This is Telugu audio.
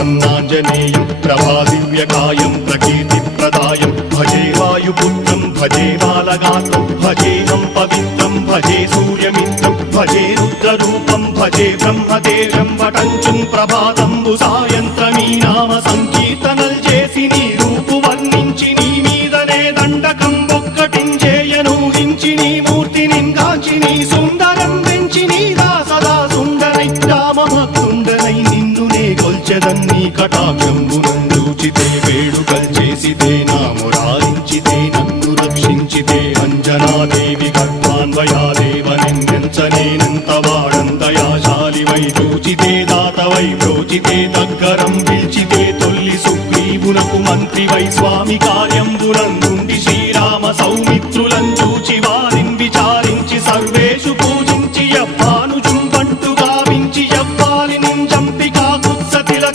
प्रसन्नाञ्जनेयं प्रभादिव्यकायं प्रकीर्तिप्रदायं भजे वायुपुत्रं भजे बालगात्रं भजेऽहं पवित्रं भजे सूर्यमित्रं भजे रुद्ररूपं भजे ब्रह्मदेवं वटञ्चुं प्रभाతంబు సాయంత్రమీ నామ సంకీర్తనల్ చేసి నీ రూపు వర్ణించి నీ మీదనే దండకం ఒక్కటించేయను హించి నీ మూర్తిని గాంచి నీ సుందరం వెంచి నీ దాసదా సుందరై రామభక్తుండనై నిన్నునే కొల్చెదన్ని కటాక్షంబునందూచితే వేడుకల్ చేసితే నా మురారించితే నన్ను రక్షించితే అంజనాదేవి గర్భాన్వయాదేవనెంచనేనంత వాడంతయాశాలివై చూచితే దాతవై ప్రోచితే దగ్గరం పిలిచితే తొల్లి సుగ్రీవునకు మంత్రివై స్వామి కార్యంబునందుండి శ్రీరామ సౌమిత్రులం చూచి వారిని విచారించి సర్వేషు పూజ